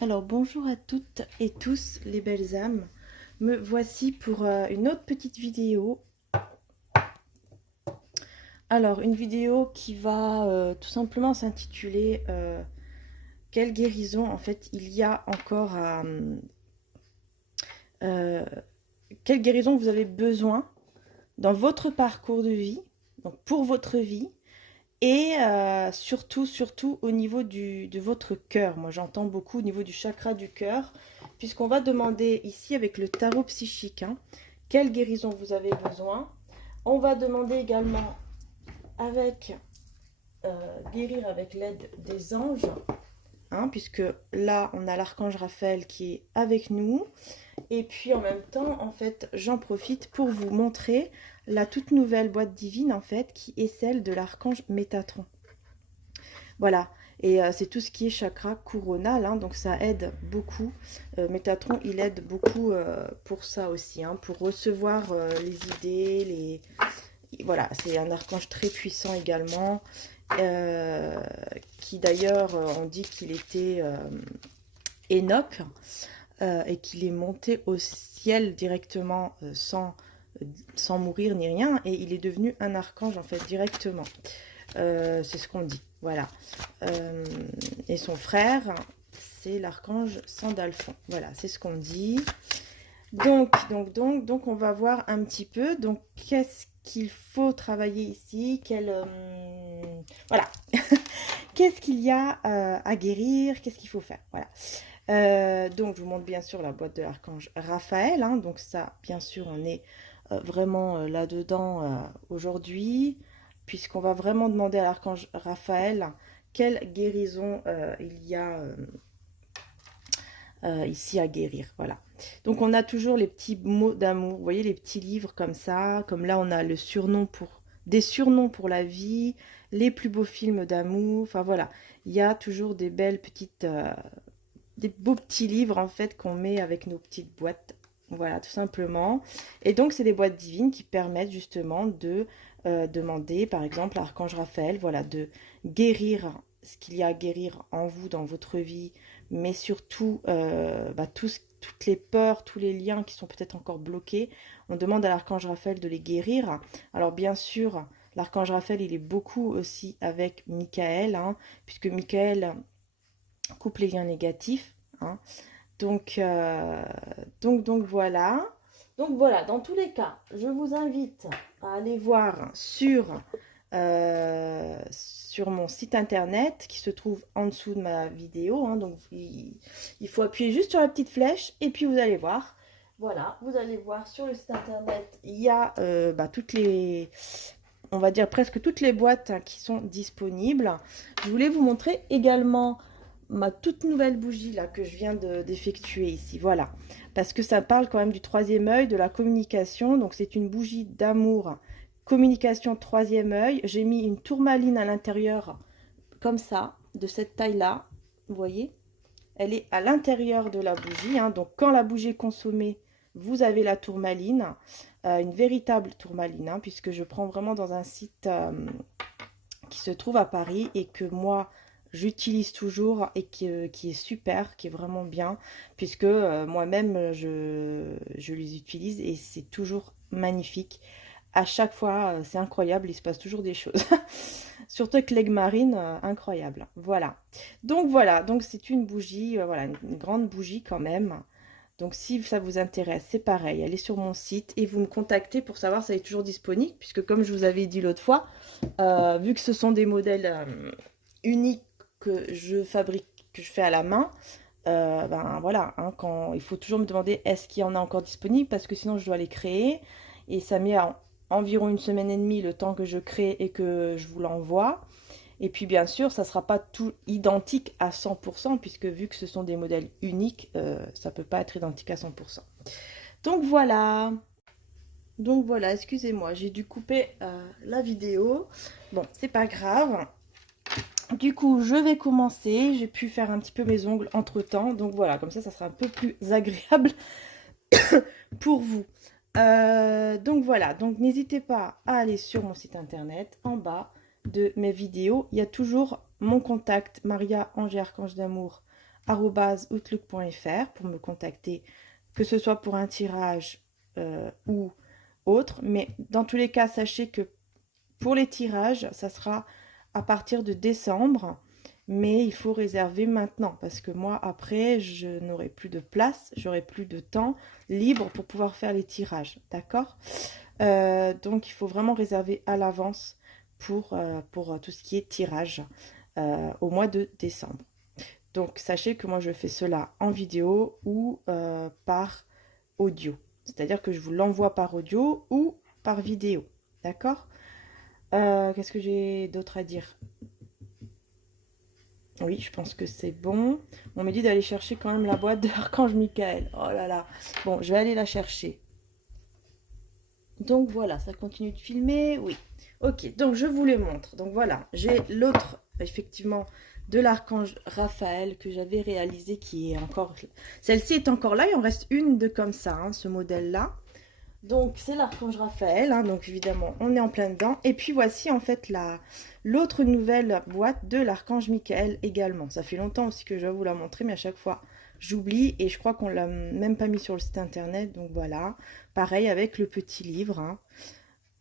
Alors bonjour à toutes et tous les belles âmes, me voici pour une autre petite vidéo. Alors une vidéo qui va tout simplement s'intituler quelle guérison en fait il y a encore à... euh, quelle guérison vous avez besoin dans votre parcours de vie, donc pour votre vie, et surtout au niveau de votre cœur. Moi j'entends beaucoup au niveau du chakra du cœur, puisqu'on va demander ici avec le tarot psychique, hein, quelle guérison vous avez besoin. On va demander également avec guérir avec l'aide des anges, hein, puisque là on a l'archange Raphaël qui est avec nous. Et puis en même temps, en fait, j'en profite pour vous montrer la toute nouvelle boîte divine, en fait, qui est celle de l'archange Métatron. Voilà, et c'est tout ce qui est chakra coronal, hein, donc ça aide beaucoup. Métatron, il aide beaucoup pour ça aussi, hein, pour recevoir les idées, voilà, c'est un archange très puissant également, euh, qui d'ailleurs, on dit qu'il était Enoch, et qu'il est monté au ciel directement sans mourir ni rien, et il est devenu un archange en fait directement. C'est ce qu'on dit, voilà. Euh, et son frère, c'est l'archange Sandalphon. Voilà, c'est ce qu'on dit. Donc, on va voir un petit peu. Donc, qu'est-ce qu'il faut travailler ici? Voilà. Qu'est-ce qu'il y a à guérir? Qu'est-ce qu'il faut faire? Voilà. Donc, je vous montre bien sûr la boîte de l'archange Raphaël, hein. Donc ça, bien sûr, on est vraiment là-dedans aujourd'hui, puisqu'on va vraiment demander à l'archange Raphaël quelle guérison il y a ici à guérir. Voilà. Donc on a toujours les petits mots d'amour, vous voyez les petits livres comme ça, comme là on a le surnom pour des surnoms pour la vie, les plus beaux films d'amour, enfin voilà, il y a toujours des belles petites, des beaux petits livres en fait qu'on met avec nos petites boîtes, voilà tout simplement. Et donc c'est des boîtes divines qui permettent justement de demander par exemple à l'archange Raphaël, voilà, de guérir ce qu'il y a à guérir en vous dans votre vie, mais surtout toutes les peurs, tous les liens qui sont peut-être encore bloqués. On demande à l'archange Raphaël de les guérir. Alors bien sûr, l'archange Raphaël, il est beaucoup aussi avec Michael, hein, puisque Michael coupe les liens négatifs, hein. Donc, euh, donc voilà. Donc voilà, dans tous les cas, je vous invite à aller voir sur mon site internet qui se trouve en dessous de ma vidéo, hein. Donc il faut appuyer juste sur la petite flèche et puis vous allez voir. Voilà, vous allez voir sur le site internet, il y a toutes les, on va dire presque toutes les boîtes, hein, qui sont disponibles. Je voulais vous montrer également ma toute nouvelle bougie là que je viens d'effectuer ici, voilà, parce que ça parle quand même du troisième œil, de la communication. Donc c'est une bougie d'amour, communication, troisième œil. J'ai mis une tourmaline à l'intérieur comme ça, de cette taille là, vous voyez, elle est à l'intérieur de la bougie, hein. Donc quand la bougie est consommée, vous avez la tourmaline, une véritable tourmaline, hein, puisque je prends vraiment dans un site qui se trouve à Paris et que moi j'utilise toujours et qui est super, qui est vraiment bien, puisque moi-même je les utilise et c'est toujours magnifique. À chaque fois, c'est incroyable, il se passe toujours des choses. Surtout avec l'aigle marine, incroyable. Voilà, donc c'est une bougie, voilà, une grande bougie quand même. Donc si ça vous intéresse, c'est pareil, allez sur mon site et vous me contactez pour savoir si elle est toujours disponible, puisque comme je vous avais dit l'autre fois, vu que ce sont des modèles uniques que je fabrique, que je fais à la main, ben voilà, hein, il faut toujours me demander est-ce qu'il y en a encore disponible, parce que sinon je dois les créer et ça met environ une semaine et demie le temps que je crée et que je vous l'envoie. Et puis bien sûr, ça ne sera pas tout identique à 100%, puisque vu que ce sont des modèles uniques, ça ne peut pas être identique à 100%. Donc voilà. Donc voilà, excusez-moi, j'ai dû couper la vidéo. Bon, c'est pas grave. Du coup, je vais commencer. J'ai pu faire un petit peu mes ongles entre-temps. Donc voilà, comme ça sera un peu plus agréable pour vous. Donc voilà, donc n'hésitez pas à aller sur mon site internet. En bas de mes vidéos, il y a toujours mon contact, Maria Angers Archange d'Amour, info@outlook.fr pour me contacter, que ce soit pour un tirage ou autre. Mais dans tous les cas, sachez que pour les tirages, ça sera à partir de décembre. Mais il faut réserver maintenant parce que moi, après, je n'aurai plus de place, j'aurai plus de temps libre pour pouvoir faire les tirages. D'accord? Donc, il faut vraiment réserver à l'avance pour tout ce qui est tirage au mois de décembre. Donc, sachez que moi, je fais cela en vidéo ou par audio. C'est-à-dire que je vous l'envoie par audio ou par vidéo. D'accord? Qu'est-ce que j'ai d'autre à dire? Oui, je pense que c'est bon. On m'a dit d'aller chercher quand même la boîte de l'Archange Michael. Oh là là. Bon, je vais aller la chercher. Donc voilà, ça continue de filmer. Oui. Ok, donc je vous les montre. Donc voilà, j'ai l'autre, effectivement, de l'Archange Raphaël que j'avais réalisé qui est encore... Celle-ci est encore là. Il en reste une de comme ça, hein, ce modèle-là. Donc c'est l'Archange Raphaël, hein, donc évidemment on est en plein dedans. Et puis voici en fait l'autre nouvelle boîte de l'Archange Michael également. Ça fait longtemps aussi que je vais vous la montrer, mais à chaque fois j'oublie et je crois qu'on l'a même pas mis sur le site internet. Donc voilà, pareil avec le petit livre, hein,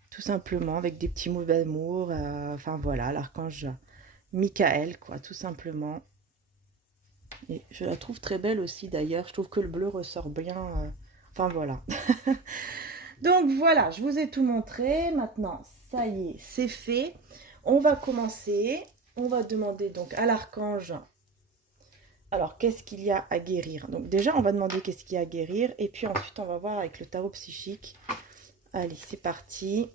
tout simplement avec des petits mots d'amour. Enfin voilà, l'Archange Michael quoi, tout simplement. Et je la trouve très belle aussi d'ailleurs, je trouve que le bleu ressort bien. Enfin voilà. Donc voilà, je vous ai tout montré. Maintenant, ça y est, c'est fait. On va commencer. On va demander donc à l'archange. Alors, qu'est-ce qu'il y a à guérir? Donc déjà, on va demander qu'est-ce qu'il y a à guérir. Et puis ensuite, on va voir avec le tarot psychique. Allez, c'est parti.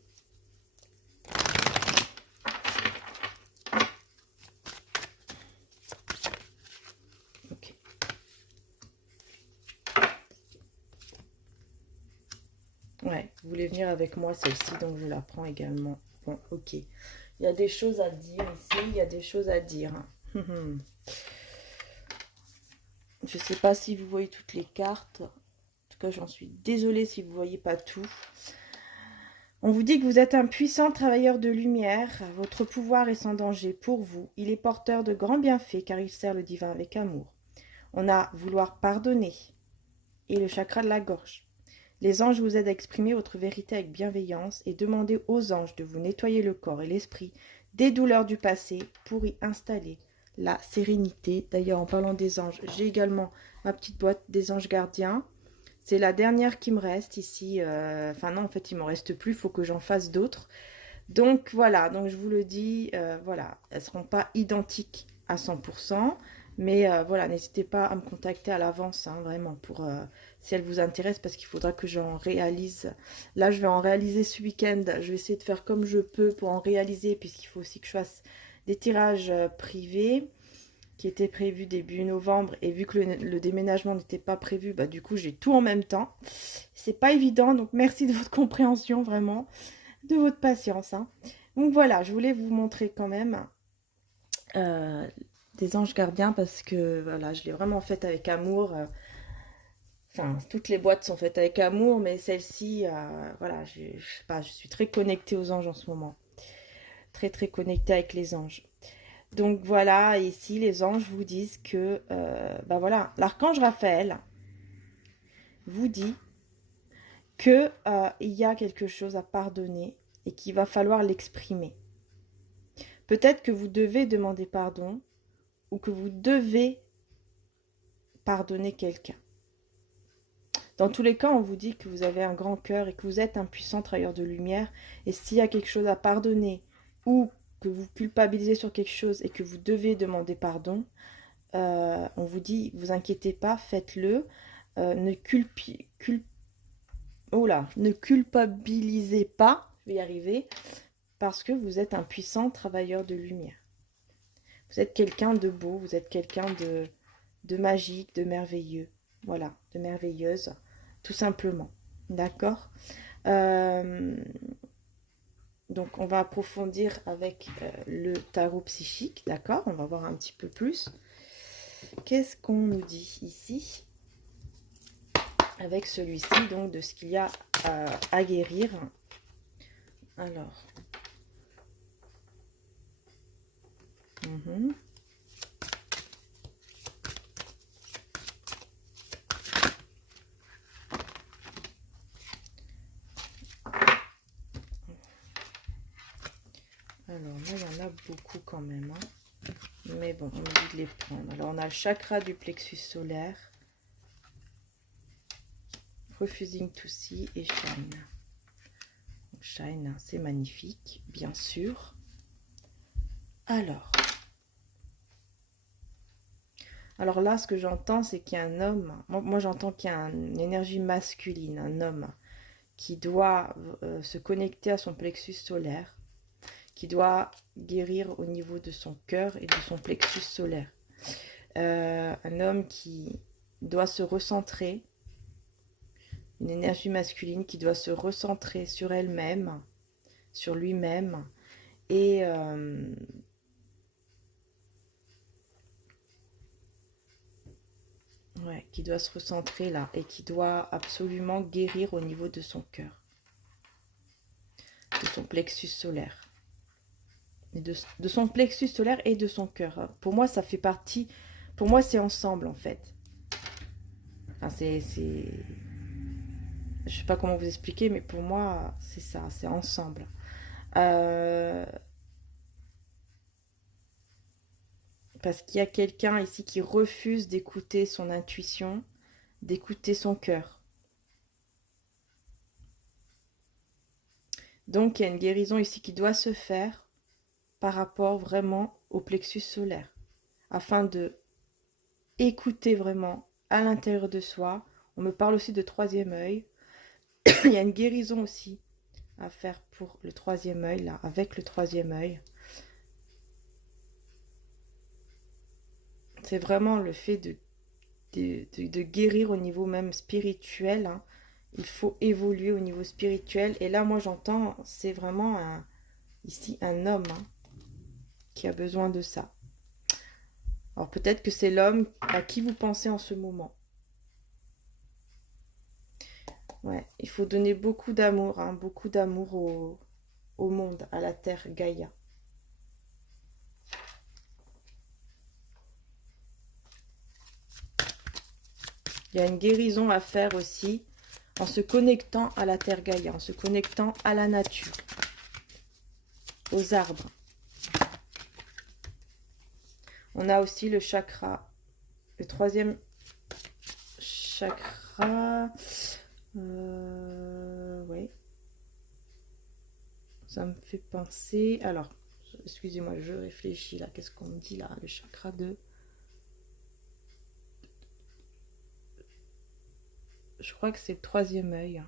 Ok. Ouais, vous voulez venir avec moi celle-ci, donc je la prends également. Bon, ok. Il y a des choses à dire ici, il y a des choses à dire. Je ne sais pas si vous voyez toutes les cartes. En tout cas, j'en suis désolée si vous ne voyez pas tout. On vous dit que vous êtes un puissant travailleur de lumière. Votre pouvoir est sans danger pour vous. Il est porteur de grands bienfaits car il sert le divin avec amour. On a vouloir pardonner et le chakra de la gorge. Les anges vous aident à exprimer votre vérité avec bienveillance et demandez aux anges de vous nettoyer le corps et l'esprit des douleurs du passé pour y installer la sérénité. D'ailleurs, en parlant des anges, j'ai également ma petite boîte des anges gardiens. C'est la dernière qui me reste ici. Enfin non, en fait, il ne m'en reste plus. Il faut que j'en fasse d'autres. Donc voilà, donc je vous le dis, voilà, elles ne seront pas identiques à 100%. Mais voilà, n'hésitez pas à me contacter à l'avance, hein, vraiment, pour si elles vous intéressent, parce qu'il faudra que j'en réalise. Là, je vais en réaliser ce week-end. Je vais essayer de faire comme je peux pour en réaliser, puisqu'il faut aussi que je fasse des tirages privés qui étaient prévus début novembre. Et vu que le déménagement n'était pas prévu, bah, du coup, j'ai tout en même temps. C'est pas évident, donc merci de votre compréhension, vraiment, de votre patience. Hein. Donc voilà, je voulais vous montrer quand même des anges gardiens parce que voilà, je l'ai vraiment faite avec amour. Enfin, toutes les boîtes sont faites avec amour, mais celle-ci, voilà, je sais pas, je suis très connectée aux anges en ce moment. Très, très connectée avec les anges. Donc voilà, ici, les anges vous disent que, ben voilà, l'archange Raphaël vous dit que il y a quelque chose à pardonner et qu'il va falloir l'exprimer. Peut-être que vous devez demander pardon ou que vous devez pardonner quelqu'un. Dans tous les cas, on vous dit que vous avez un grand cœur et que vous êtes un puissant travailleur de lumière. Et s'il y a quelque chose à pardonner ou que vous culpabilisez sur quelque chose et que vous devez demander pardon, on vous dit, vous inquiétez pas, faites-le. Ne culpabilisez pas, je vais y arriver, parce que vous êtes un puissant travailleur de lumière. Vous êtes quelqu'un de beau, vous êtes quelqu'un de magique, de merveilleux. Voilà, de merveilleuse, tout simplement. D'accord donc, on va approfondir avec le tarot psychique, d'accord? On va voir un petit peu plus. Qu'est-ce qu'on nous dit ici avec celui-ci, donc de ce qu'il y a à guérir. Alors. Alors là, il y en a beaucoup quand même. Hein. Mais bon, on a dû les prendre. Alors, on a le chakra du plexus solaire. Refusing to see et shine. Donc, shine, c'est magnifique, bien sûr. Alors là, ce que j'entends, c'est qu'il y a un homme. Moi j'entends qu'il y a une énergie masculine, un homme qui doit se connecter à son plexus solaire, qui doit guérir au niveau de son cœur et de son plexus solaire. Un homme qui doit se recentrer, une énergie masculine qui doit se recentrer sur elle-même, sur lui-même, et ouais, qui doit se recentrer là, et qui doit absolument guérir au niveau de son cœur, de son plexus solaire. Et de son plexus solaire et de son cœur. Pour moi, ça fait partie... Pour moi, c'est ensemble, en fait. Enfin, c'est... Je sais pas comment vous expliquer, mais pour moi, c'est ça, c'est ensemble. Parce qu'il y a quelqu'un ici qui refuse d'écouter son intuition, d'écouter son cœur. Donc, il y a une guérison ici qui doit se faire par rapport vraiment au plexus solaire, afin de écouter vraiment à l'intérieur de soi. On me parle aussi de troisième œil. Il y a une guérison aussi à faire pour le troisième œil, là, avec le troisième œil. C'est vraiment le fait de guérir au niveau même spirituel. Hein. Il faut évoluer au niveau spirituel. Et là, moi, j'entends, c'est vraiment ici un homme hein, qui a besoin de ça. Alors, peut-être que c'est l'homme à qui vous pensez en ce moment. Ouais, il faut donner beaucoup d'amour, hein, beaucoup d'amour au monde, à la terre Gaïa. Il y a une guérison à faire aussi en se connectant à la terre Gaïa, en se connectant à la nature, aux arbres. On a aussi le chakra, le troisième chakra. Ouais. Ça me fait penser. Alors, excusez-moi, je réfléchis là. Qu'est-ce qu'on me dit là? Le chakra de. Je crois que c'est le troisième œil.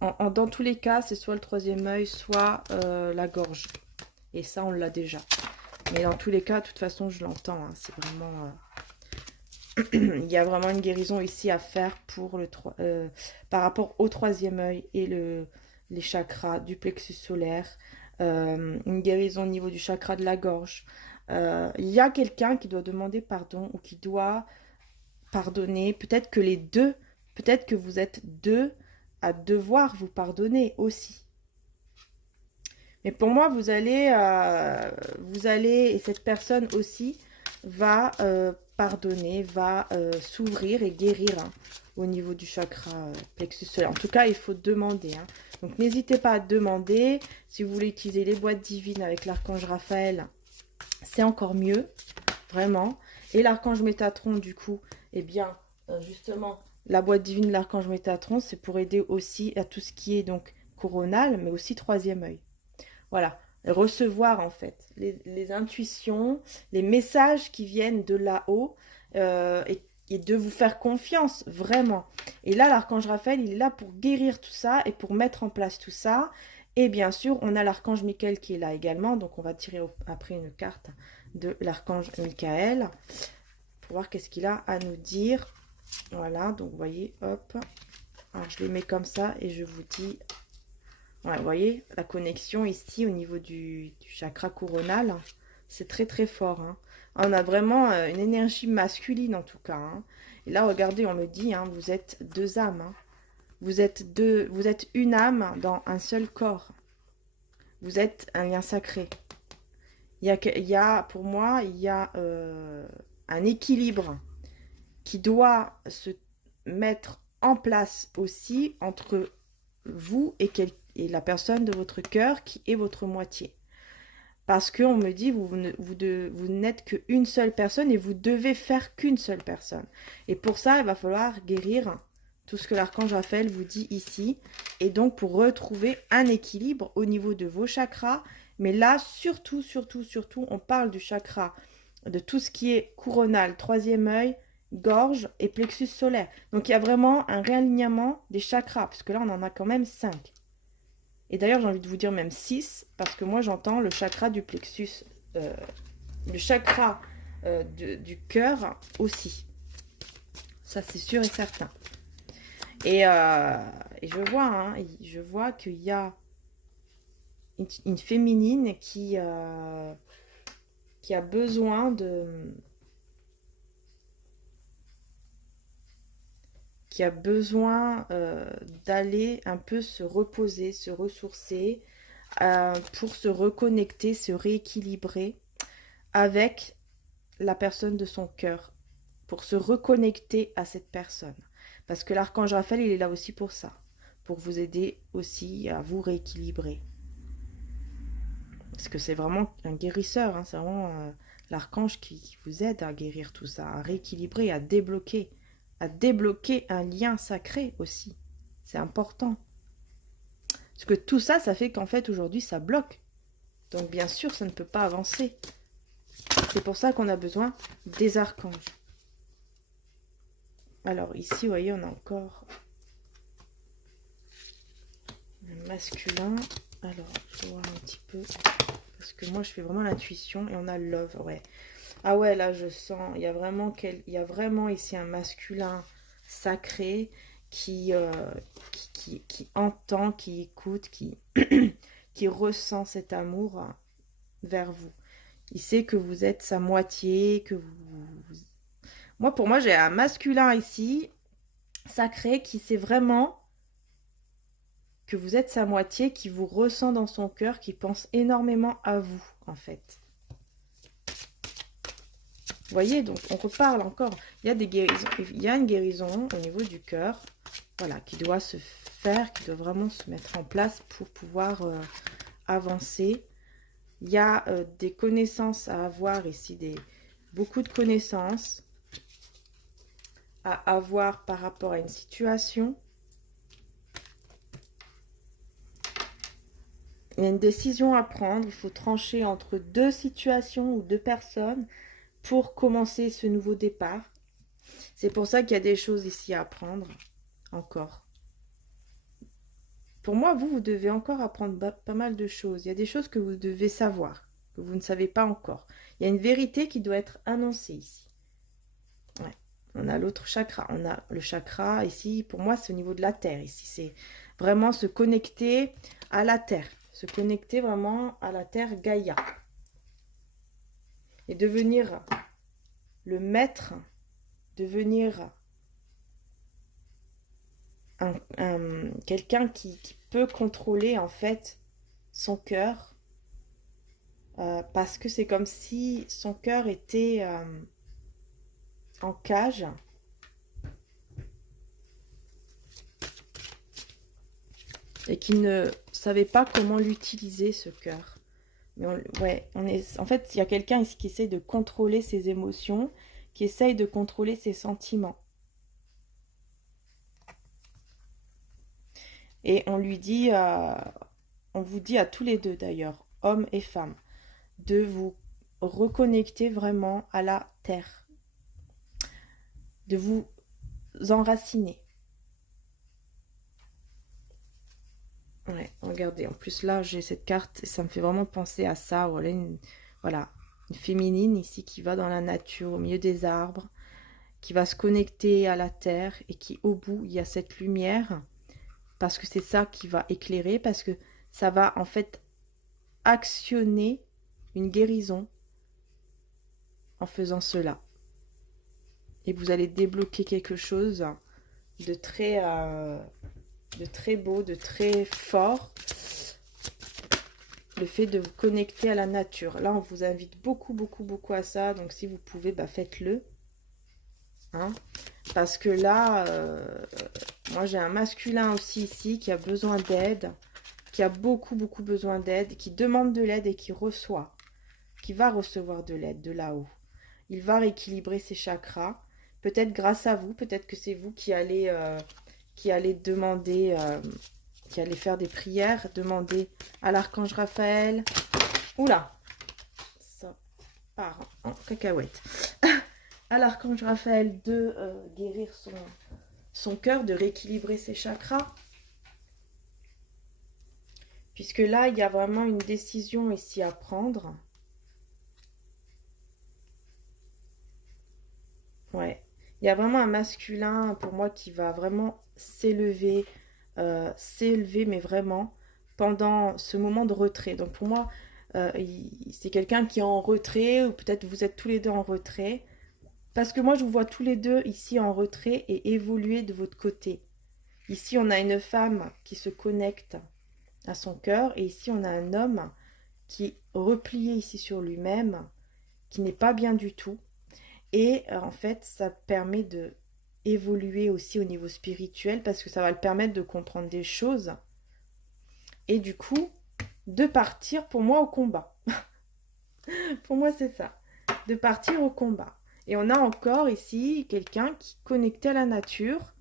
Dans tous les cas, c'est soit le troisième œil, soit la gorge. Et ça, on l'a déjà. Mais dans tous les cas, de toute façon, je l'entends. Hein, c'est vraiment... Il y a vraiment une guérison ici à faire pour par rapport au troisième œil et les chakras du plexus solaire. Une guérison au niveau du chakra de la gorge. Il y a quelqu'un qui doit demander pardon ou qui doit pardonner. Peut-être que les deux, peut-être que vous êtes deux à devoir vous pardonner aussi. Mais pour moi, vous allez, et cette personne aussi va pardonner, va s'ouvrir et guérir hein, au niveau du chakra plexus solaire. En tout cas, il faut demander. Hein. Donc, n'hésitez pas à demander. Si vous voulez utiliser les boîtes divines avec l'archange Raphaël, c'est encore mieux, vraiment. Et l'archange Métatron, du coup, eh bien, justement, la boîte divine de l'archange Métatron, c'est pour aider aussi à tout ce qui est donc coronal, mais aussi troisième œil. Voilà, recevoir en fait les intuitions, les messages qui viennent de là-haut et de vous faire confiance, vraiment. Et là, l'archange Raphaël, il est là pour guérir tout ça et pour mettre en place tout ça. Et bien sûr, on a l'archange Michael qui est là également. Donc, on va tirer après une carte de l'archange Michael pour voir qu'est-ce qu'il a à nous dire. Voilà, donc vous voyez, hop. Alors, je les mets comme ça et je vous dis... Ouais, vous voyez, la connexion ici au niveau du chakra coronal, c'est très très fort. Hein. On a vraiment une énergie masculine en tout cas. Hein. Et là, regardez, on me dit, hein, vous êtes deux âmes. Hein. Vous êtes une âme dans un seul corps. Vous êtes un lien sacré. Pour moi, il y a un équilibre qui doit se mettre en place aussi entre vous et et la personne de votre cœur qui est votre moitié. Parce qu'on me dit, vous n'êtes qu'une seule personne et vous devez faire qu'une seule personne. Et pour ça, il va falloir guérir tout ce que l'archange Raphaël vous dit ici. Et donc, pour retrouver un équilibre au niveau de vos chakras. Mais là, surtout, on parle du chakra, de tout ce qui est couronnal, troisième œil, gorge et plexus solaire. Donc, il y a vraiment un réalignement des chakras, parce que là, on en a quand même 5. Et d'ailleurs, j'ai envie de vous dire même 6, parce que moi, j'entends le chakra du plexus, le chakra du cœur aussi. Ça, c'est sûr et certain. Et je vois qu'il y a une féminine qui a besoin d'aller un peu se reposer, se ressourcer, pour se reconnecter, se rééquilibrer avec la personne de son cœur, pour se reconnecter à cette personne. Parce que l'archange Raphaël, il est là aussi pour ça, pour vous aider aussi à vous rééquilibrer. Parce que c'est vraiment un guérisseur, hein, c'est vraiment l'archange qui vous aide à guérir tout ça, à rééquilibrer, à débloquer un lien sacré aussi. C'est important. Parce que tout ça, ça fait qu'en fait, aujourd'hui, ça bloque. Donc, bien sûr, ça ne peut pas avancer. C'est pour ça qu'on a besoin des archanges. Alors, ici, vous voyez, on a encore un masculin. Alors, je vais voir un petit peu. Parce que moi, je fais vraiment l'intuition. Et on a love, ouais. Ah ouais, là, je sens, il y a vraiment ici un masculin sacré qui entend, qui écoute, qui ressent cet amour vers vous. Il sait que vous êtes sa moitié, que Moi, pour moi, j'ai un masculin ici, sacré, qui sait vraiment que vous êtes sa moitié, qui vous ressent dans son cœur, qui pense énormément à vous, en fait. Vous voyez, donc on reparle encore. Il y a des guérisons, il y a une guérison au niveau du cœur, voilà, qui doit se faire, qui doit vraiment se mettre en place pour pouvoir avancer. Il y a des connaissances à avoir ici, beaucoup de connaissances à avoir par rapport à une situation. Il y a une décision à prendre, il faut trancher entre deux situations ou deux personnes pour commencer ce nouveau départ. C'est pour ça qu'il y a des choses ici à apprendre, encore. Pour moi, vous devez encore apprendre pas mal de choses. Il y a des choses que vous devez savoir, que vous ne savez pas encore. Il y a une vérité qui doit être annoncée ici. Ouais. On a l'autre chakra. On a le chakra ici, pour moi, c'est au niveau de la terre. Ici, c'est vraiment se connecter à la terre. Se connecter vraiment à la terre Gaïa. Et devenir le maître, devenir quelqu'un qui peut contrôler en fait son cœur, parce que c'est comme si son cœur était en cage. Et qu'il ne savait pas comment l'utiliser, ce cœur. Mais en fait, il y a quelqu'un ici qui essaie de contrôler ses émotions, qui essaye de contrôler ses sentiments. Et on lui dit, on vous dit à tous les deux d'ailleurs, hommes et femmes, de vous reconnecter vraiment à la terre, de vous enraciner. Ouais, regardez, en plus là j'ai cette carte et ça me fait vraiment penser à ça. Voilà une féminine ici qui va dans la nature, au milieu des arbres, qui va se connecter à la terre et qui au bout il y a cette lumière, parce que c'est ça qui va éclairer, parce que ça va en fait actionner une guérison en faisant cela. Et vous allez débloquer quelque chose de très beau, de très fort. Le fait de vous connecter à la nature. Là, on vous invite beaucoup à ça. Donc, si vous pouvez, faites-le. Hein, parce que là, moi, j'ai un masculin aussi ici qui a besoin d'aide, qui a beaucoup, beaucoup besoin d'aide, qui demande de l'aide et qui reçoit, qui va recevoir de l'aide de là-haut. Il va rééquilibrer ses chakras, peut-être grâce à vous, peut-être que c'est vous qui allez demander, qui allez faire des prières, demander à l'archange Raphaël. Oula, ça part en cacahuète. À l'archange Raphaël de guérir son cœur, de rééquilibrer ses chakras. Puisque là, il y a vraiment une décision ici à prendre. Ouais. Il y a vraiment un masculin, pour moi, qui va vraiment s'élever, mais vraiment, pendant ce moment de retrait. Donc pour moi, c'est quelqu'un qui est en retrait, ou peut-être vous êtes tous les deux en retrait. Parce que moi, je vous vois tous les deux ici en retrait et évoluer de votre côté. Ici, on a une femme qui se connecte à son cœur, et ici, on a un homme qui est replié ici sur lui-même, qui n'est pas bien du tout. Et en fait, ça permet de évoluer aussi au niveau spirituel, parce que ça va le permettre de comprendre des choses. Et du coup, de partir pour moi au combat. Pour moi, c'est ça. De partir au combat. Et on a encore ici quelqu'un qui est connecté à la nature.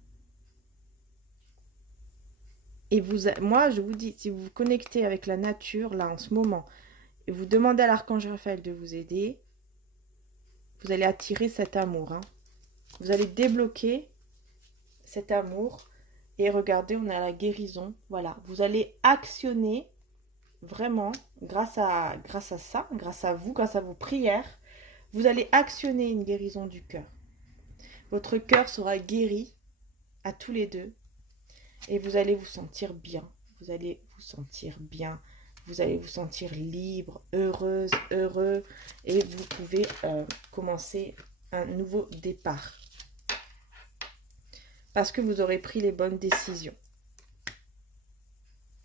Et moi, je vous dis, si vous vous connectez avec la nature, là, en ce moment, et vous demandez à l'archange Raphaël de vous aider, vous allez attirer cet amour. Hein. Vous allez débloquer cet amour. Et regardez, on a la guérison. Voilà, vous allez actionner vraiment, grâce à ça, grâce à vous, grâce à vos prières, vous allez actionner une guérison du cœur. Votre cœur sera guéri à tous les deux. Et vous allez vous sentir bien. Vous allez vous sentir bien. Vous allez vous sentir libre, heureuse, heureux. Et vous pouvez commencer un nouveau départ. Parce que vous aurez pris les bonnes décisions.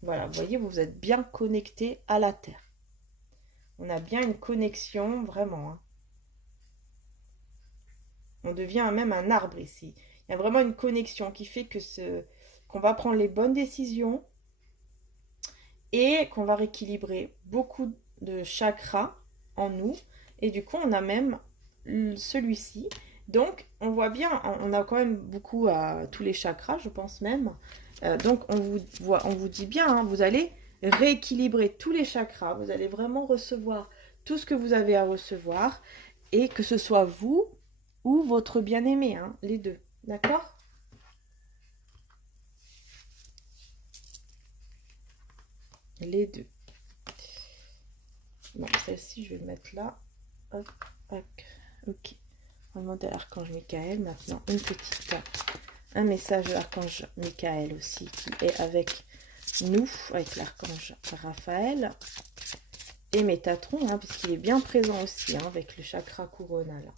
Voilà, vous voyez, vous êtes bien connecté à la Terre. On a bien une connexion, vraiment. Hein. On devient même un arbre ici. Il y a vraiment une connexion qui fait que qu'on va prendre les bonnes décisions et qu'on va rééquilibrer beaucoup de chakras en nous. Et du coup, on a même celui-ci. Donc, on voit bien, on a quand même beaucoup à tous les chakras, je pense même. Donc, on vous dit bien, hein, vous allez rééquilibrer tous les chakras. Vous allez vraiment recevoir tout ce que vous avez à recevoir. Et que ce soit vous ou votre bien-aimé, hein, les deux. D'accord ? Les deux. Bon, celle-ci, je vais le mettre là. Hop, hop. Ok. On va demander à l'archange Michael maintenant un message de l'archange Michael aussi qui est avec nous, avec l'archange Raphaël et Métatron, hein, puisqu'il est bien présent aussi hein, avec le chakra coronal.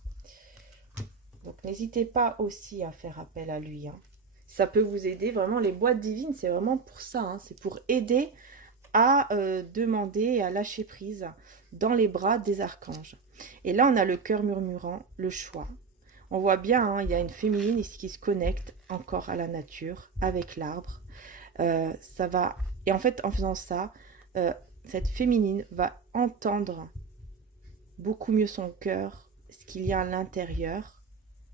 Donc n'hésitez pas aussi à faire appel à lui. Hein. Ça peut vous aider. Vraiment, les boîtes divines, c'est vraiment pour ça. Hein. C'est pour aider à demander et à lâcher prise dans les bras des archanges. Et là, on a le cœur murmurant, le choix. On voit bien, hein, il y a une féminine ici qui se connecte encore à la nature, avec l'arbre. Ça va... Et en fait, en faisant ça, cette féminine va entendre beaucoup mieux son cœur, ce qu'il y a à l'intérieur,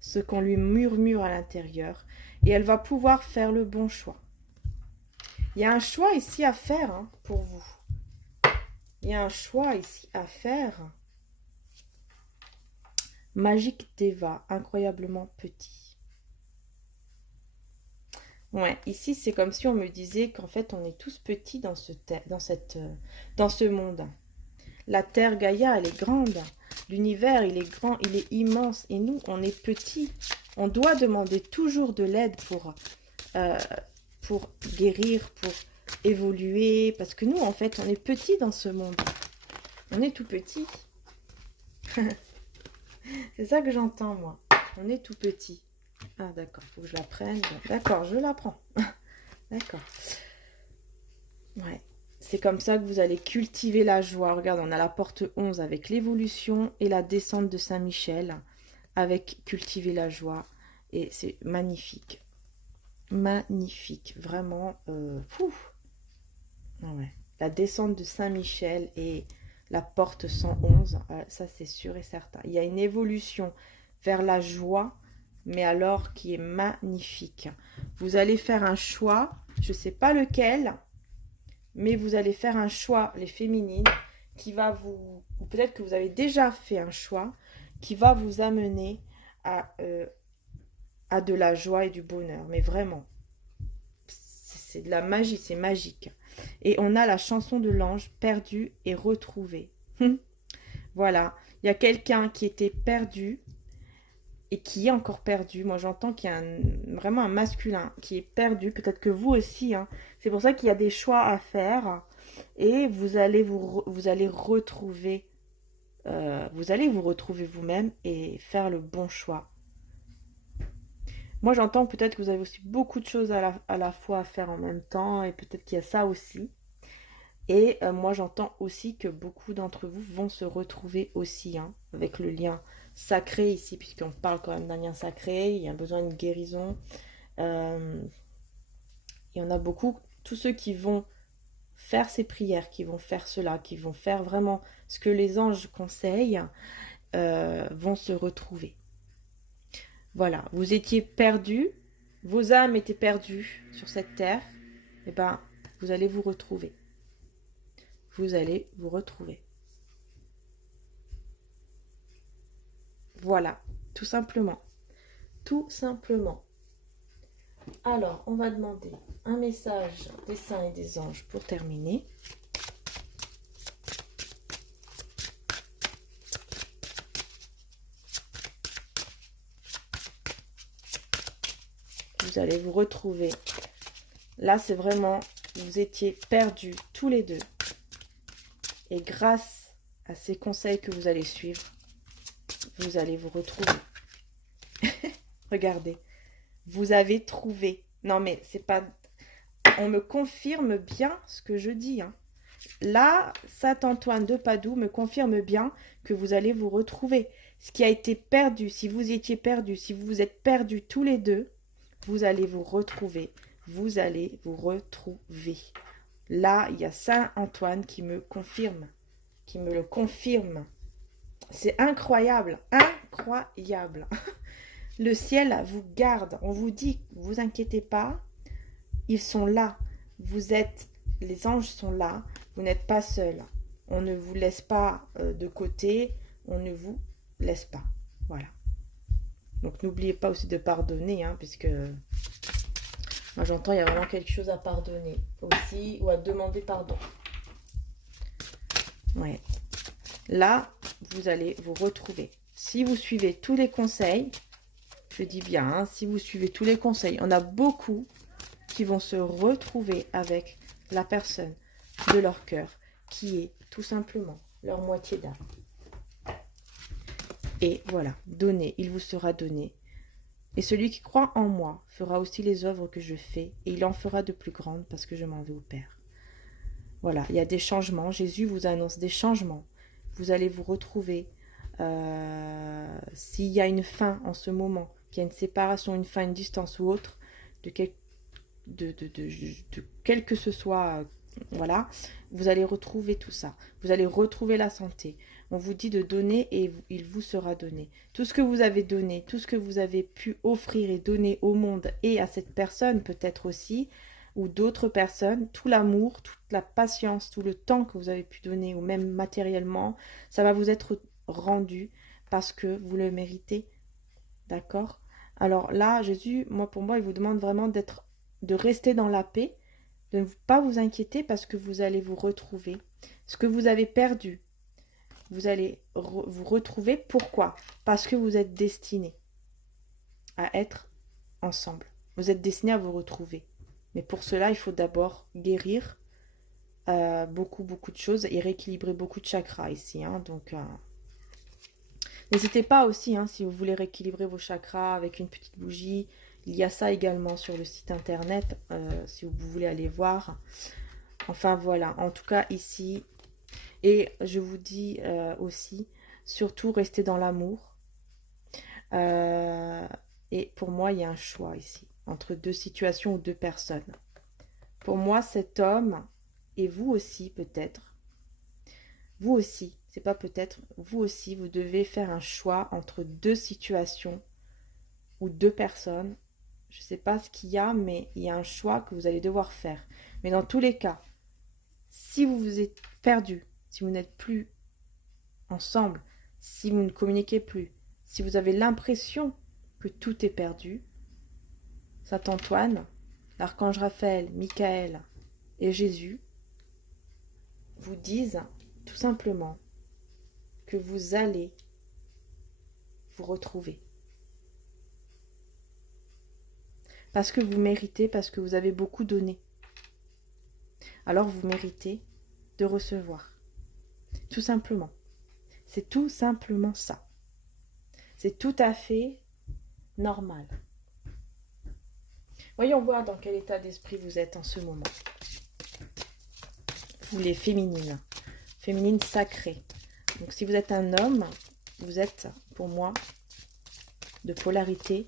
ce qu'on lui murmure à l'intérieur, et elle va pouvoir faire le bon choix. Il y a un choix ici à faire hein, pour vous. Il y a un choix ici à faire. Magique Deva, incroyablement petit. Ouais, ici c'est comme si on me disait qu'en fait on est tous petits dans ce monde. La Terre Gaïa, elle est grande. L'univers, il est grand, il est immense. Et nous, on est petits. On doit demander toujours de l'aide pour guérir, pour évoluer. Parce que nous, en fait, on est petits dans ce monde. On est tout petits. C'est ça que j'entends, moi. On est tout petit. Ah, d'accord. Il faut que je la prenne. D'accord, je la prends. D'accord. Ouais. C'est comme ça que vous allez cultiver la joie. Regarde, on a la porte 11 avec l'évolution et la descente de Saint-Michel avec cultiver la joie. Et c'est magnifique. Magnifique. Vraiment. Ah ouais. La descente de Saint-Michel et la porte 111, ça c'est sûr et certain. Il y a une évolution vers la joie, mais alors qui est magnifique. Vous allez faire un choix, je ne sais pas lequel, mais vous allez faire un choix, les féminines, qui va vous, ou peut-être que vous avez déjà fait un choix, qui va vous amener à de la joie et du bonheur. Mais vraiment, c'est de la magie, c'est magique. Et on a la chanson de l'ange, perdu et retrouvé. Voilà, il y a quelqu'un qui était perdu et qui est encore perdu. Moi, j'entends qu'il y a vraiment un masculin qui est perdu. Peut-être que vous aussi, hein. C'est pour ça qu'il y a des choix à faire. Et vous allez retrouver, vous allez vous retrouver vous-même et faire le bon choix. Moi, j'entends peut-être que vous avez aussi beaucoup de choses à la fois à faire en même temps. Et peut-être qu'il y a ça aussi. Et moi, j'entends aussi que beaucoup d'entre vous vont se retrouver aussi, hein, avec le lien sacré ici, puisqu'on parle quand même d'un lien sacré, il y a besoin d'une guérison. Euh, il y en a beaucoup, tous ceux qui vont faire ces prières, qui vont faire cela, qui vont faire vraiment ce que les anges conseillent, vont se retrouver. Voilà, vous étiez perdus, vos âmes étaient perdues sur cette terre, et ben vous allez vous retrouver. Vous allez vous retrouver. Voilà, tout simplement. Tout simplement. Alors, on va demander un message des saints et des anges pour terminer. Vous allez vous retrouver. Là, c'est vraiment, vous étiez perdus tous les deux. Et grâce à ces conseils que vous allez suivre, vous allez vous retrouver. Regardez, vous avez trouvé. Non, mais c'est pas... On me confirme bien ce que je dis, hein. Là, Saint-Antoine de Padoue me confirme bien que vous allez vous retrouver. Ce qui a été perdu, si vous étiez perdu, si vous vous êtes perdus tous les deux, vous allez vous retrouver. Vous allez vous retrouver. Là, il y a Saint-Antoine qui me confirme, qui me le confirme. C'est incroyable, incroyable. Le ciel vous garde. On vous dit, vous inquiétez pas, ils sont là. Vous êtes, les anges sont là. Vous n'êtes pas seul. On ne vous laisse pas de côté. On ne vous laisse pas. Voilà. Donc n'oubliez pas aussi de pardonner, hein, puisque moi j'entends il y a vraiment quelque chose à pardonner aussi ou à demander pardon. Ouais. Là, vous allez vous retrouver. Si vous suivez tous les conseils, je dis bien, hein, si vous suivez tous les conseils, on a beaucoup qui vont se retrouver avec la personne de leur cœur, qui est tout simplement leur moitié d'âme. Et voilà, donné, il vous sera donné. Et celui qui croit en moi fera aussi les œuvres que je fais, et il en fera de plus grandes parce que je m'en vais au Père. Voilà, il y a des changements. Jésus vous annonce des changements. Vous allez vous retrouver. S'il y a une fin en ce moment, qu'il y a une séparation, une fin, une distance ou autre, de quel que ce soit, voilà, vous allez retrouver tout ça. Vous allez retrouver la santé. On vous dit de donner et il vous sera donné. Tout ce que vous avez donné, tout ce que vous avez pu offrir et donner au monde et à cette personne peut-être aussi, ou d'autres personnes, tout l'amour, toute la patience, tout le temps que vous avez pu donner, ou même matériellement, ça va vous être rendu parce que vous le méritez. D'accord? Alors là, Jésus, pour moi, il vous demande vraiment de rester dans la paix, de ne pas vous inquiéter parce que vous allez vous retrouver. Ce que vous avez perdu, vous allez vous retrouver. Pourquoi? Parce que vous êtes destinés à être ensemble. Vous êtes destinés à vous retrouver. Mais pour cela, il faut d'abord guérir beaucoup de choses et rééquilibrer beaucoup de chakras ici. Hein. Donc, n'hésitez pas aussi, hein, si vous voulez rééquilibrer vos chakras avec une petite bougie. Il y a ça également sur le site internet, si vous voulez aller voir. Enfin, voilà. En tout cas, ici. Et je vous dis aussi, surtout, restez dans l'amour. Et pour moi, il y a un choix ici, entre deux situations ou deux personnes. Pour moi, cet homme Et vous aussi, peut-être, vous aussi, c'est pas peut-être, vous aussi, vous devez faire un choix entre deux situations ou deux personnes. Je sais pas ce qu'il y a, mais il y a un choix que vous allez devoir faire. Mais dans tous les cas, si vous vous êtes perdu, si vous n'êtes plus ensemble, si vous ne communiquez plus, si vous avez l'impression que tout est perdu, Saint Antoine, l'archange Raphaël, Michael et Jésus vous disent tout simplement que vous allez vous retrouver. Parce que vous méritez, parce que vous avez beaucoup donné. Alors vous méritez de recevoir. Tout simplement. C'est tout simplement ça. C'est tout à fait normal. Voyons voir dans quel état d'esprit vous êtes en ce moment. Vous les féminines. Féminines sacrées. Donc si vous êtes un homme, vous êtes pour moi de polarité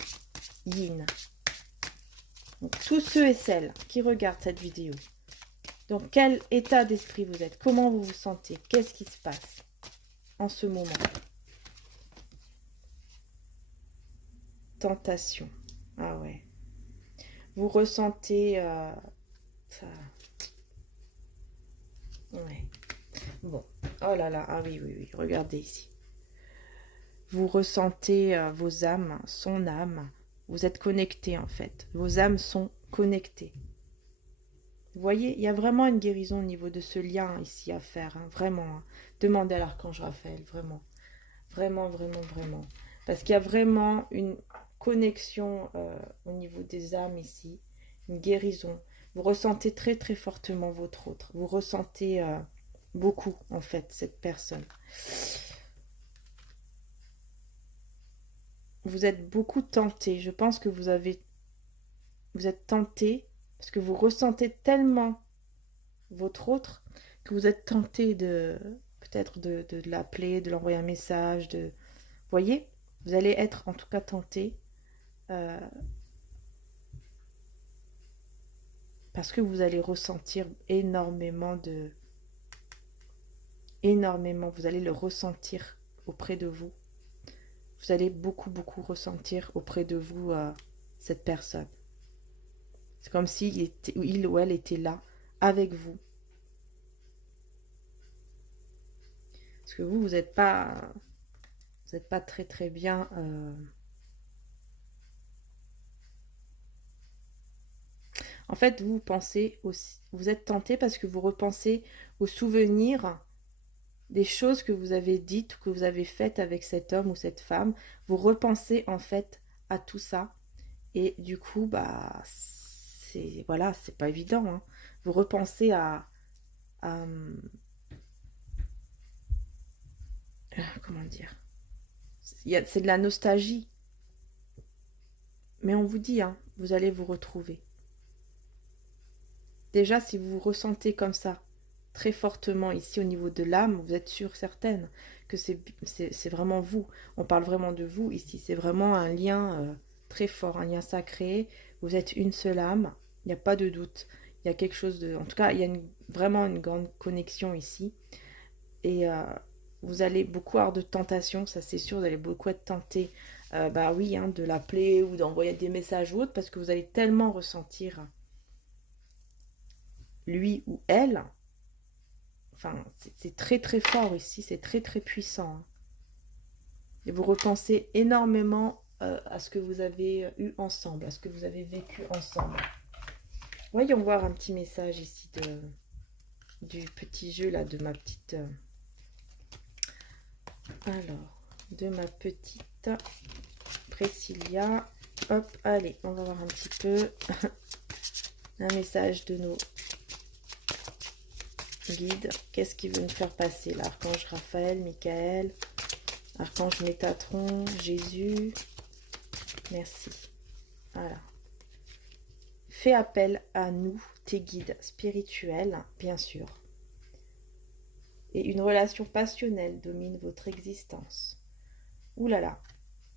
yin. Donc tous ceux et celles qui regardent cette vidéo, dans quel état d'esprit vous êtes? Comment vous vous sentez? Qu'est-ce qui se passe en ce moment? Tentation. Ah ouais. Vous ressentez... ça. Ouais. Bon. Oh là là. Ah oui, oui, oui. Regardez ici. Vous ressentez vos âmes, son âme. Vous êtes connectés en fait. Vos âmes sont connectées. Vous voyez, il y a vraiment une guérison au niveau de ce lien ici à faire. Hein, vraiment. Hein. Demandez à l'archange Raphaël. Vraiment. Vraiment, vraiment, vraiment. Parce qu'il y a vraiment une connexion au niveau des âmes ici. Une guérison. Vous ressentez très, très fortement votre autre. Vous ressentez beaucoup, en fait, cette personne. Vous êtes beaucoup tenté. Je pense que vous êtes tenté parce que vous ressentez tellement votre autre que vous êtes tenté de peut-être de l'appeler, de l'envoyer un message, Vous voyez, vous allez être en tout cas tenté parce que vous allez ressentir énormément, vous allez le ressentir auprès de vous. Vous allez beaucoup, beaucoup ressentir auprès de vous cette personne. C'est comme s'il il ou elle était là, avec vous. Parce que vous n'êtes pas très, très bien... En fait, vous pensez aussi, vous êtes tenté parce que vous repensez aux souvenirs des choses que vous avez dites ou que vous avez faites avec cet homme ou cette femme. Vous repensez en fait à tout ça. Et du coup, bah, voilà, c'est pas évident. Hein. Vous repensez comment dire? C'est de la nostalgie. Mais on vous dit, hein, vous allez vous retrouver. Déjà, si vous vous ressentez comme ça, très fortement ici au niveau de l'âme, vous êtes sûre, certaine, que c'est vraiment vous. On parle vraiment de vous ici. C'est vraiment un lien très fort, un lien sacré. Vous êtes une seule âme, il n'y a pas de doute. Il y a quelque chose de... En tout cas, il y a vraiment une grande connexion ici. Et vous allez beaucoup avoir de tentations, ça c'est sûr, vous allez beaucoup être tenté, bah oui, hein, de l'appeler ou d'envoyer des messages ou autre, parce que vous allez tellement ressentir lui ou elle. Enfin, c'est très très fort ici, c'est très très puissant. Hein. Et vous repensez énormément à ce que vous avez eu ensemble, à ce que vous avez vécu ensemble. Voyons voir un petit message ici du petit jeu là, de ma petite... Alors, de ma petite Priscilla. Hop, allez, on va voir un petit peu un message de nos guides. Qu'est-ce qu'il veut nous faire passer? L'archange Raphaël, Michael, archange Métatron, Jésus. Merci. Voilà. Fais appel à nous, tes guides spirituels, bien sûr. Et une relation passionnelle domine votre existence. Ouh là là.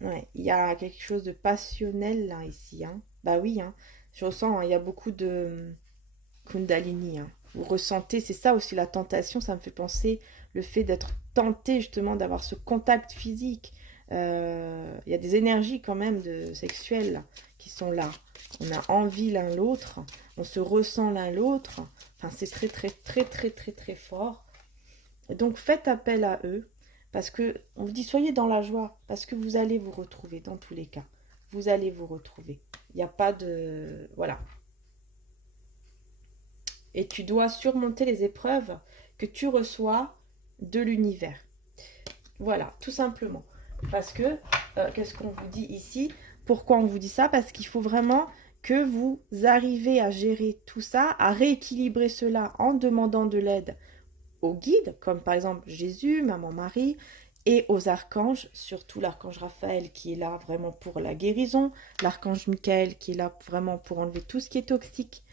Ouais, il y a quelque chose de passionnel là, ici. Hein. Bah oui, hein. Je ressens, hein, il y a beaucoup de Kundalini. Hein. vous ressentez, c'est ça aussi la tentation, ça me fait penser le fait d'être tenté justement d'avoir ce contact physique. Il y a des énergies quand même sexuelles là, qui sont là. On a envie l'un l'autre, on se ressent l'un l'autre. Enfin, c'est très, très, très, très, très, très fort. Et donc, faites appel à eux, parce que, on vous dit, soyez dans la joie, parce que vous allez vous retrouver dans tous les cas. Vous allez vous retrouver. Il n'y a pas de... Voilà. Et tu dois surmonter les épreuves que tu reçois de l'univers. Voilà, tout simplement. Parce que, qu'est-ce qu'on vous dit ici? Pourquoi on vous dit ça? Parce qu'il faut vraiment que vous arrivez à gérer tout ça, à rééquilibrer cela en demandant de l'aide aux guides, comme par exemple Jésus, Maman Marie, et aux archanges, surtout l'archange Raphaël qui est là vraiment pour la guérison, l'archange Michael qui est là vraiment pour enlever tout ce qui est toxique,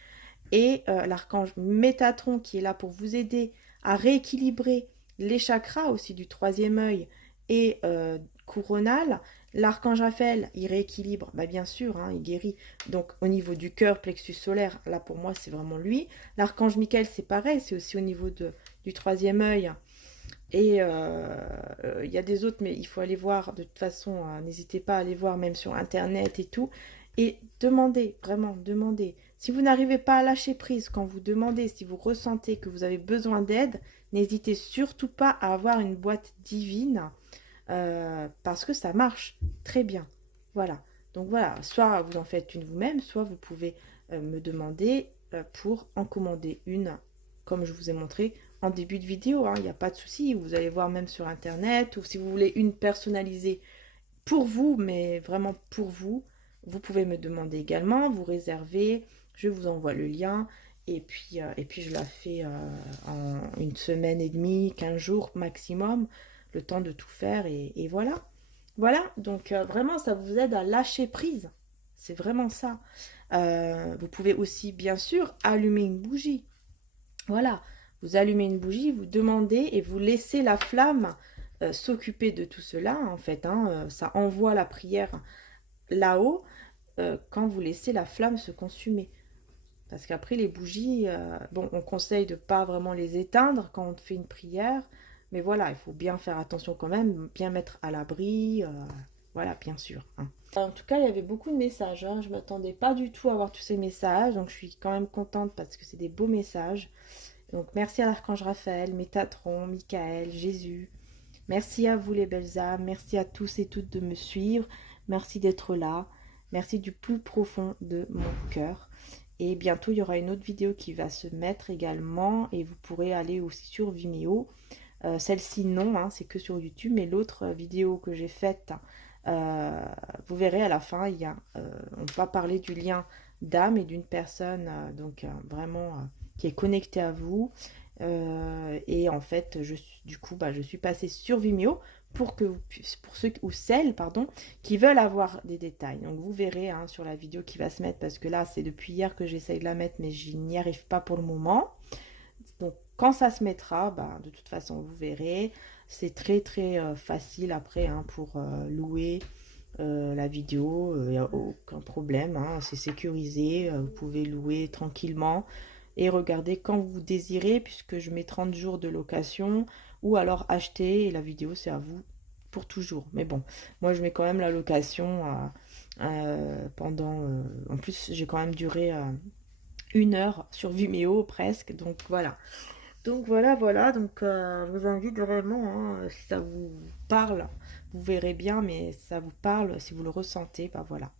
et l'archange Métatron qui est là pour vous aider à rééquilibrer les chakras aussi du troisième œil et coronal. L'archange Raphaël, il rééquilibre, bah bien sûr, hein, il guérit. Donc au niveau du cœur, plexus solaire, là pour moi c'est vraiment lui. L'archange Michael, c'est pareil, c'est aussi au niveau du troisième œil. Et il y a des autres, mais il faut aller voir de toute façon, n'hésitez pas à aller voir même sur internet et tout. Et demandez, vraiment, demandez. Si vous n'arrivez pas à lâcher prise quand vous demandez, si vous ressentez que vous avez besoin d'aide, n'hésitez surtout pas à avoir une boîte divine parce que ça marche très bien. Voilà. Donc voilà, soit vous en faites une vous-même, soit vous pouvez me demander pour en commander une, comme je vous ai montré en début de vidéo. Il n'y a pas de souci, vous allez voir même sur internet, ou si vous voulez une personnalisée pour vous, mais vraiment pour vous, vous pouvez me demander également, vous réservez, je vous envoie le lien. Et puis je la fais en une semaine et demie, 15 jours maximum, le temps de tout faire et voilà. Voilà, donc vraiment ça vous aide à lâcher prise. C'est vraiment ça. Vous pouvez aussi bien sûr allumer une bougie. Voilà, vous allumez une bougie, vous demandez et vous laissez la flamme s'occuper de tout cela en fait. Hein, ça envoie la prière là-haut quand vous laissez la flamme se consumer. Parce qu'après, les bougies, bon, on conseille de ne pas vraiment les éteindre quand on fait une prière. Mais voilà, il faut bien faire attention quand même, bien mettre à l'abri. Voilà, bien sûr. Hein. En tout cas, il y avait beaucoup de messages. Hein. Je ne m'attendais pas du tout à avoir tous ces messages. Donc, je suis quand même contente parce que c'est des beaux messages. Donc, merci à l'archange Raphaël, Métatron, Michael, Jésus. Merci à vous les belles âmes. Merci à tous et toutes de me suivre. Merci d'être là. Merci du plus profond de mon cœur. Et bientôt, il y aura une autre vidéo qui va se mettre également. Et vous pourrez aller aussi sur Vimeo. Celle-ci, non, hein, c'est que sur YouTube. Mais l'autre vidéo que j'ai faite, vous verrez à la fin, on va parler du lien d'âme et d'une personne vraiment qui est connectée à vous. Et en fait, du coup, je suis passée sur Vimeo pour ceux ou celles qui veulent avoir des détails. Donc vous verrez hein, sur la vidéo qui va se mettre, parce que là c'est depuis hier que j'essaye de la mettre, mais je n'y arrive pas pour le moment. Donc quand ça se mettra, de toute façon vous verrez. C'est très très facile après hein, pour louer la vidéo, il n'y a aucun problème, hein, c'est sécurisé, vous pouvez louer tranquillement et regarder quand vous désirez, puisque je mets 30 jours de location, ou alors acheter et la vidéo c'est à vous pour toujours. Mais bon, moi je mets quand même la location pendant... en plus j'ai quand même duré 1 heure sur Vimeo presque, donc voilà. Donc voilà, donc je vous invite vraiment, hein, si ça vous parle, vous verrez bien, mais ça vous parle, si vous le ressentez, voilà.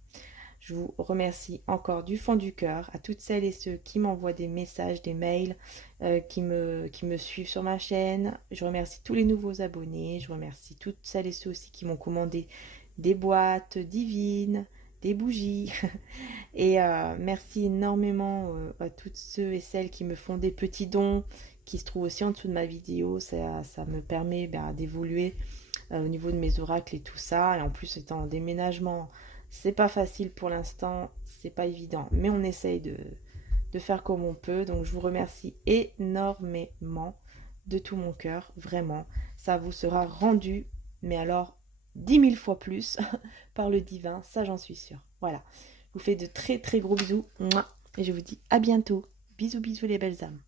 Je vous remercie encore du fond du cœur à toutes celles et ceux qui m'envoient des messages, des mails, qui me suivent sur ma chaîne. Je remercie tous les nouveaux abonnés, je remercie toutes celles et ceux aussi qui m'ont commandé des boîtes divines, des bougies. Et merci énormément à toutes ceux et celles qui me font des petits dons, qui se trouvent aussi en dessous de ma vidéo. Ça me permet d'évoluer au niveau de mes oracles et tout ça. Et en plus, étant en déménagement, c'est pas facile pour l'instant, c'est pas évident. Mais on essaye de faire comme on peut. Donc je vous remercie énormément de tout mon cœur, vraiment. Ça vous sera rendu, mais alors 10 000 fois plus par le divin, ça j'en suis sûre. Voilà. Je vous fais de très très gros bisous. Et je vous dis à bientôt. Bisous bisous les belles âmes.